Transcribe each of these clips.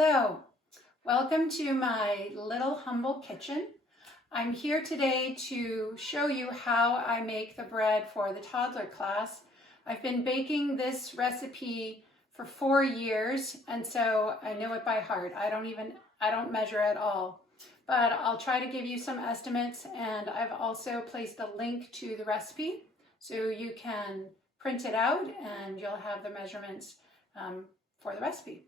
Hello, welcome to my little humble kitchen. I'm here today to show you how I make the bread for the toddler class. I've been baking this recipe for 4 years, and so I know it by heart. I don't measure at all, but I'll try to give you some estimates, and I've also placed a link to the recipe so you can print it out and you'll have the measurements for the recipe.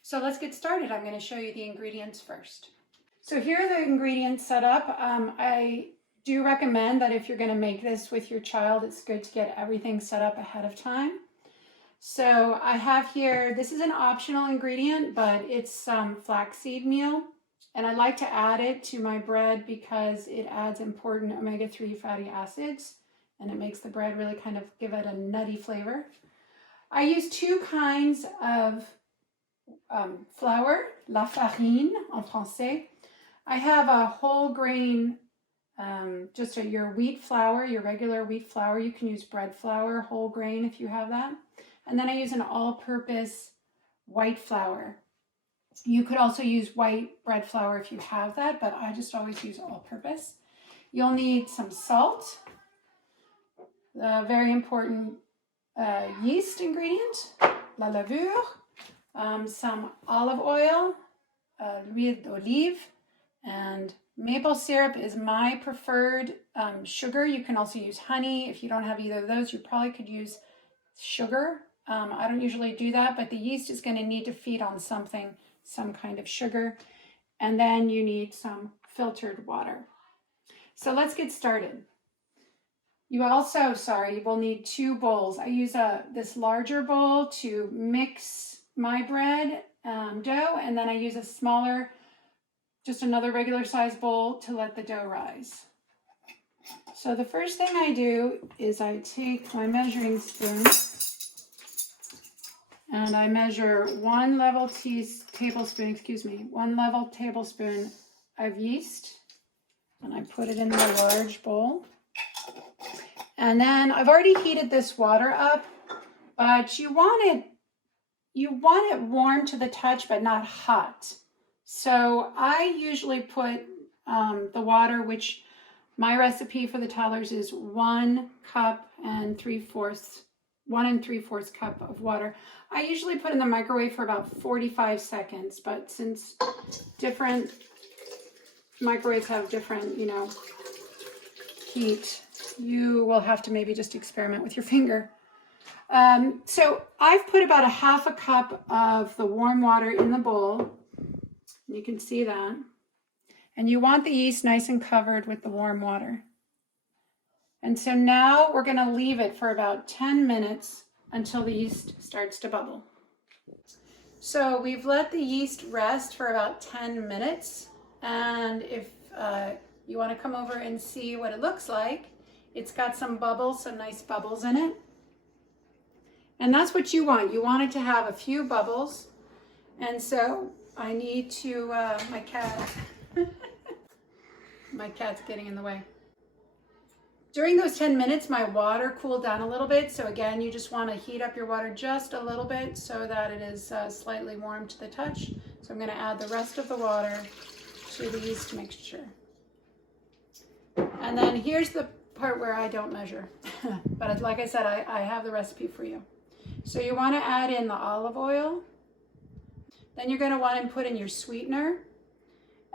So let's get started. I'm going to show you the ingredients first. So here are the ingredients set up. I do recommend that if you're going to make this with your child, it's good to get everything set up ahead of time. So I have here, this is an optional ingredient, but it's some flaxseed meal. And I like to add it to my bread because it adds important omega-3 fatty acids and it makes the bread really kind of give it a nutty flavor. I use 2 kinds of flour, la farine en français. I have a whole grain, your wheat flour, your regular wheat flour. You can use bread flour, whole grain if you have that. And then I use an all-purpose white flour. You could also use white bread flour if you have that, but I just always use all-purpose. You'll need some salt, a very important yeast ingredient, la levure, some olive oil, l'huile d'olive, and maple syrup is my preferred sugar. You can also use honey. If you don't have either of those, you probably could use sugar. I don't usually do that, but the yeast is going to need to feed on something, some kind of sugar. And then you need some filtered water. So let's get started. You also, you will need 2 bowls. I use this larger bowl to mix my bread dough, and then I use a smaller, just another regular size bowl to let the dough rise. So the first thing I do is I take my measuring spoon and I measure 1 level tablespoon of yeast, and I put it in the large bowl. And then I've already heated this water up, but you want it warm to the touch, but not hot. So I usually put the water, which my recipe for the toddlers is 1 3/4 cup of water. I usually put in the microwave for about 45 seconds, but since different microwaves have different, heat, you will have to maybe just experiment with your finger. So I've put about 1/2 cup of the warm water in the bowl. You can see that. And you want the yeast nice and covered with the warm water. And so now we're going to leave it for about 10 minutes until the yeast starts to bubble. So we've let the yeast rest for about 10 minutes. And if you want to come over and see what it looks like, it's got some bubbles, some nice bubbles in it. And that's what you want. You want it to have a few bubbles. And so I need to, my cat's getting in the way. During those 10 minutes, my water cooled down a little bit. So again, you just want to heat up your water just a little bit so that it is slightly warm to the touch. So I'm going to add the rest of the water to the yeast mixture. And then here's the part where I don't measure. But like I said, I have the recipe for you. So you want to add in the olive oil. Then you're going to want to put in your sweetener.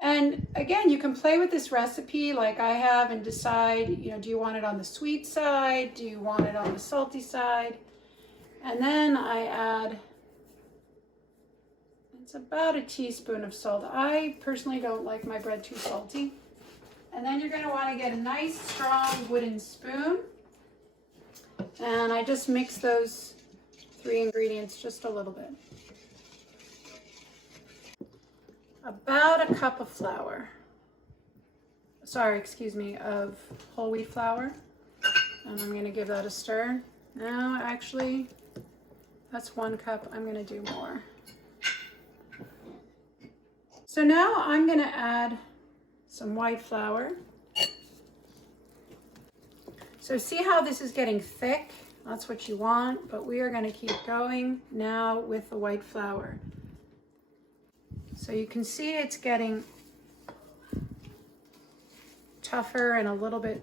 And again, you can play with this recipe like I have and decide, do you want it on the sweet side? Do you want it on the salty side? And then I add, it's about a teaspoon of salt. I personally don't like my bread too salty. And then you're going to want to get a nice strong wooden spoon. And I just mix those 3 ingredients just a little bit. About a cup of flour. Of whole wheat flour. And I'm going to give that a stir. Now, actually, that's 1 cup. I'm going to do more. So now I'm going to add some white flour. So see how this is getting thick? That's what you want, but we are going to keep going now with the white flour. So you can see it's getting tougher and a little bit,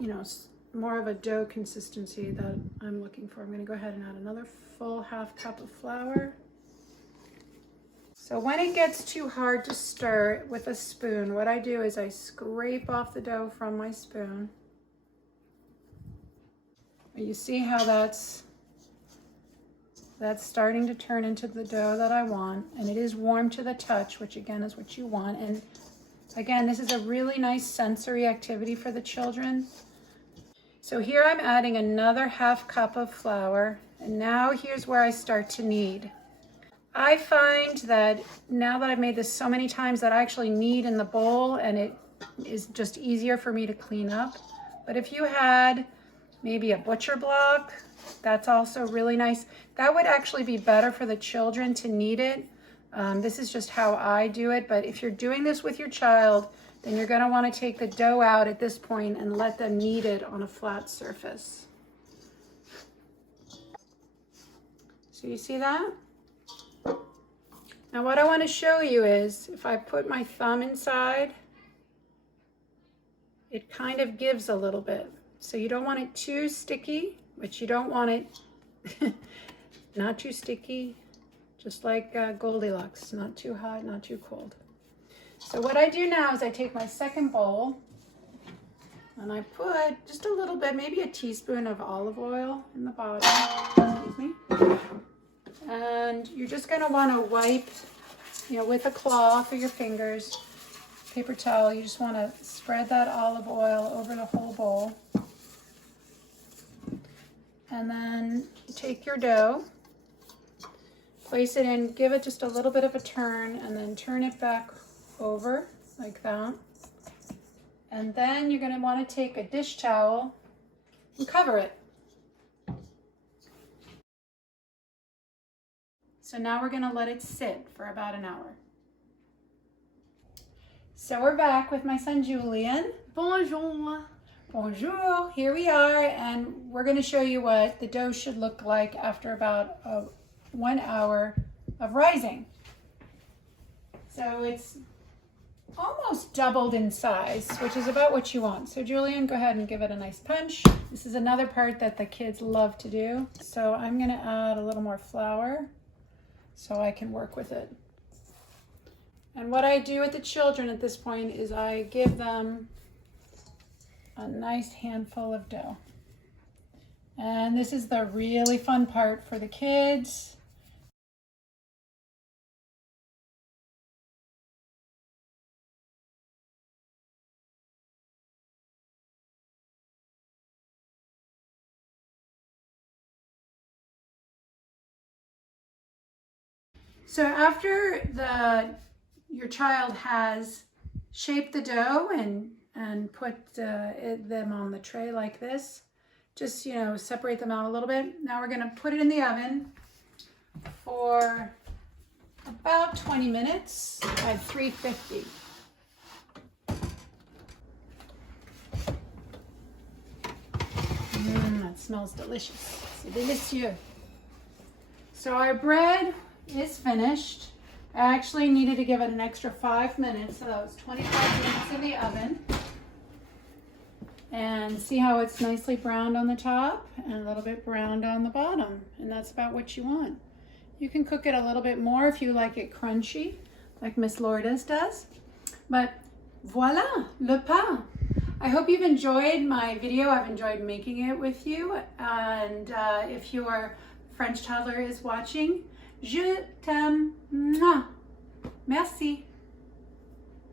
you know, more of a dough consistency that I'm looking for. I'm going to go ahead and add another full half cup of flour. So when it gets too hard to stir with a spoon, what I do is I scrape off the dough from my spoon. You see how that's starting to turn into the dough that I want, and it is warm to the touch, which again is what you want. And again, this is a really nice sensory activity for the children. So here I'm adding another half cup of flour, and now here's where I start to knead. I find that now that I've made this so many times that I actually knead in the bowl, and it is just easier for me to clean up. But if you had maybe a butcher block, that's also really nice. That would actually be better for the children to knead it. This is just how I do it, but if you're doing this with your child, then you're going to want to take the dough out at this point and let them knead it on a flat surface. So you see that? Now what I want to show you is if I put my thumb inside, it kind of gives a little bit. So you don't want it too sticky, but you don't want it not too sticky, just like Goldilocks, not too hot, not too cold. So what I do now is I take my second bowl and I put just a little bit, maybe a teaspoon of olive oil in the bottom, excuse me. And you're just going to want to wipe, you know, with a cloth or your fingers, paper towel, you just want to spread that olive oil over the whole bowl. And then take your dough, place it in, give it just a little bit of a turn, and then turn it back over like that. And then you're going to want to take a dish towel and cover it. So now we're going to let it sit for about an hour. So we're back with my son Julian. Bonjour. Bonjour, here we are, and we're going to show you what the dough should look like after about 1 hour of rising. So it's almost doubled in size, which is about what you want. So Julian, go ahead and give it a nice punch. This is another part that the kids love to do. So I'm going to add a little more flour so I can work with it. And what I do with the children at this point is I give them a nice handful of dough. And this is the really fun part for the kids. So after your child has shaped the dough and put them on the tray like this, just, you know, separate them out a little bit. Now we're going to put it in the oven for about 20 minutes at 350. That smells delicious. C'est délicieux. So our bread is finished. I actually needed to give it an extra 5 minutes, so that was 25 minutes in the oven. And see how it's nicely browned on the top and a little bit browned on the bottom. And that's about what you want. You can cook it a little bit more if you like it crunchy, like Miss Lourdes does. But voila, le pain. I hope you've enjoyed my video. I've enjoyed making it with you. And if your French toddler is watching, je t'aime. Merci.